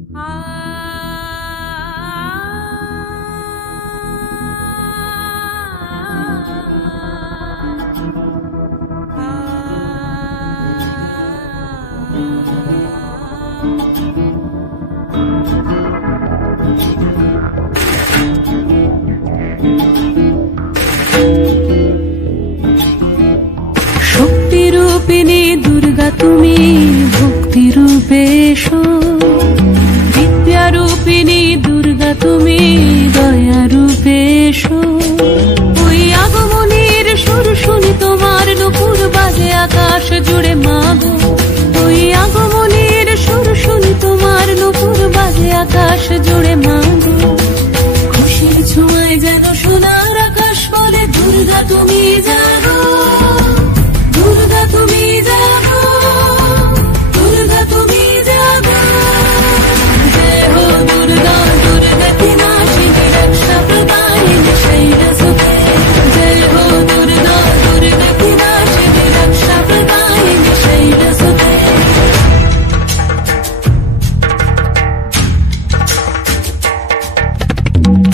শক্তিরূপিণী দুর্গা তুমি ভক্তি রূপে এসো, বিদ্যারূপিণী দুর্গা তুমি দয়া রূপে এসো। ওই আগমনের সুর শুনি তোমার নুপুর বাজে আকাশ জুড়ে মাগো, ওই আগমনের সুর শুনি তোমার নুপুর বাজে আকাশ জুড়ে মাগো। খুশির ছোঁয়ায় যেন সোনার আকাশ বলে দুর্গা তুমি জাগো, দুর্গা তুমি জাগো, দুর্গা তুমি জাগো। জয় হো দুর্গা, দুর্গা কি নাশিনী রক্ষা প্রদায়িনী শৈলসুতে। জয় হো দুর্গা, দুর্গা কি নাশিনী রক্ষা প্রদায়িনী শৈলসুতে।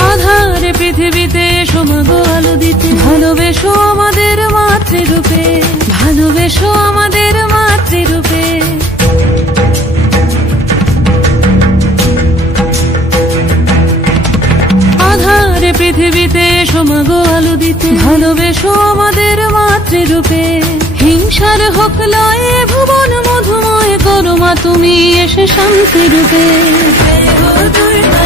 আধারে পৃথিবীতে সোমাগো আলো দিতে, ভালোবেসো আমাদের মাতৃরূপে, ভালোবেসো আমাদের মাতৃরূপে। আধারে পৃথিবীতে সোমাগো আলো দিতে, ভালোবেসো আমাদের মাতৃরূপে। হিংসার হোক লয়ে ভুবন মধুময় করো মা তুমি এসে শান্তি রূপে। জয় হো দুর্গা,